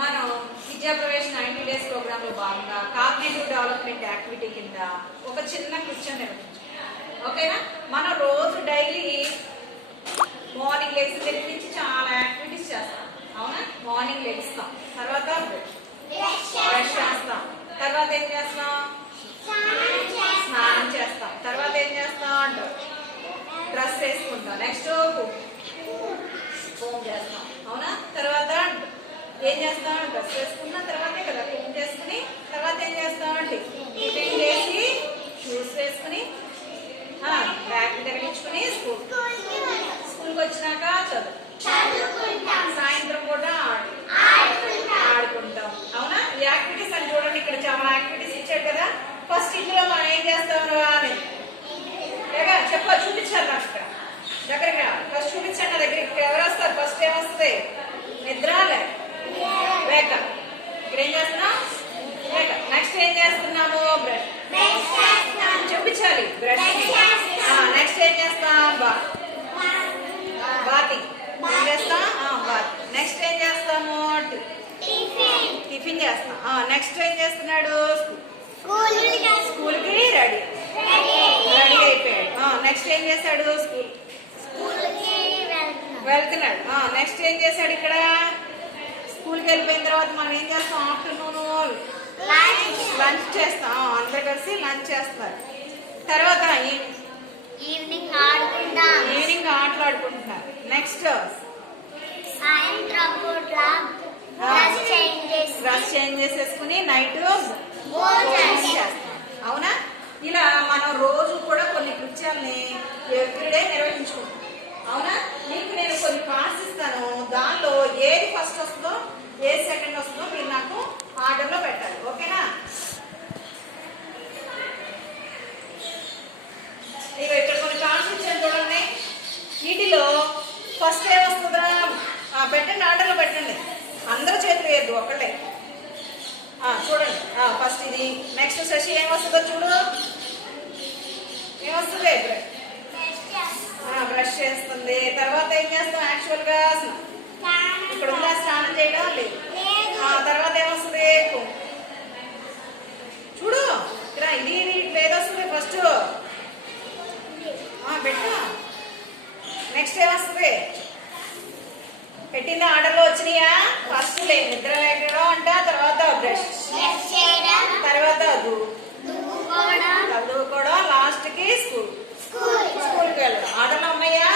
మనం విద్యా ప్రవేశ 90 డేస్ ప్రోగ్రామ్ లో భాగంగా కాగ్నిటివ్ డెవలప్మెంట్ యాక్టివిటీ కింద ఒక చిన్న క్వశ్చన్ నిర్వహించాం. ఓకేనా? మనం రోజు డైలీ మార్నింగ్ లెగ్స్ దగ్గర నుంచి చాలా యాక్టివిటీస్ చేస్తాం. అవునా? మార్నింగ్ లెగ్స్తాం, తర్వాత బ్రష్ చేస్తాం, తర్వాత ఏం చేస్తాం, స్నానం చేస్తాం, తర్వాత ఏం చేస్తాం, డ్రెస్ వేసుకుంటాం, నెక్స్ట్ హోమ్ చేస్తాం. అవునా? తర్వాత ఏం చేస్తాం, డ్రెస్ వేసుకున్న తర్వాతే కదా హోమ్ చేసుకుని తర్వాత ఏం చేస్తాం, టిఫిన్ చేసి షూస్ వేసుకుని బ్యాగ్ తగిలించుకుని స్కూల్కి వచ్చినాక సాయంత్రం కూడా ఆడుకుంటాం. అవునా? ఈ యాక్టివిటీస్ అని చూడండి, ఇక్కడ చాలా యాక్టివిటీస్ ఇచ్చాడు కదా. ఫస్ట్ ఇందులో మనం ఏం చేస్తాం అని చెప్ప చూపించారు నాకు ఇక్కడ దగ్గరగా. ఫస్ట్ చూపించండి నా దగ్గర. ఇక్కడ ఎవరు వస్తారు? ఫస్ట్ ఏమొస్తుంది? నిద్ర వేక. ఇక్కడ ఏం చేస్తున్నాం? వేక. నెక్స్ట్ ఏం చేస్తున్నాము? బ్రష్ చూపించాలి. బ్రష్. నెక్స్ట్ ఏం చేస్తాం? బాతింగ్. ఏం చేస్తాం? బాత్. నెక్స్ట్ ఏం చేస్తాము? టిఫిన్ చేస్తాం. నెక్స్ట్ ఏం చేస్తున్నాడు? స్కూల్కి రెడీ అయిపోయాడు. నెక్స్ట్ ఏం చేశాడు? వెళ్తున్నాడు. నెక్స్ట్ ఏం చేశాడు? ఇక్కడ స్కూల్కి వెళ్ళిపోయిన తర్వాత మనం ఏం చేస్తాం? ఆఫ్టర్నూన్ లంచ్ చేస్తాం. అందరు కలిసి లంచ్ చేస్తారు. తర్వాత ఈవినింగ్ ఆటలు ఆడుకుంటున్నారు. నెక్స్ట్ డ్రెస్ చేంజ్ చేసేసుకుని నైట్ చేస్తాం. అవునా? ఇలా మనం రోజు కూడా కొన్ని కృత్యాలని ఎవ్రీడే నిర్వహించుకుంటాం. అవునా? మీకు నేను కొన్ని కార్డ్స్ ఇస్తాను. దానిలో ఏది ఫస్ట్ వస్తుందో ఏది సెకండ్ వస్తుందో మీరు నాకు ఆర్డర్లో పెట్టాలి. ఓకేనా? ఇక ఇక్కడ కొన్ని కార్డ్స్ ఇచ్చాను చూడండి. వీటిలో ఫస్ట్ ఏమొస్తుందా పెట్టండి, ఆర్డర్లో పెట్టండి. అందరూ చేతులు వేయద్దు, ఒకళ్ళే. చూడండి ఫస్ట్ ఇది. నెక్స్ట్ శశి ఏమొస్తుందో చూడు. ఏమొస్తుంది? బ్రష్ చేస్తుంది. తర్వాత ఏం చేస్తాం? యాక్చువల్ గా ఇక్కడ ఉందా స్నానం చేయడం? లేదు. తర్వాత ఏమొస్తుంది? చూడు ఇక్కడ ఇది లేదొస్తుంది. ఫస్ట్ పెట్టు. నెక్స్ట్ ఏమొస్తుంది? పెట్టింది ఆర్డర్లో వచ్చినాయా? ఫస్ట్ నిద్ర లేకడం అంట, తర్వాత బ్రష్, తర్వాత చదువుకోవడం, లాస్ట్ కి స్కూల్కి వెళ్ళడం. ఆర్డర్లో ఉన్నాయా?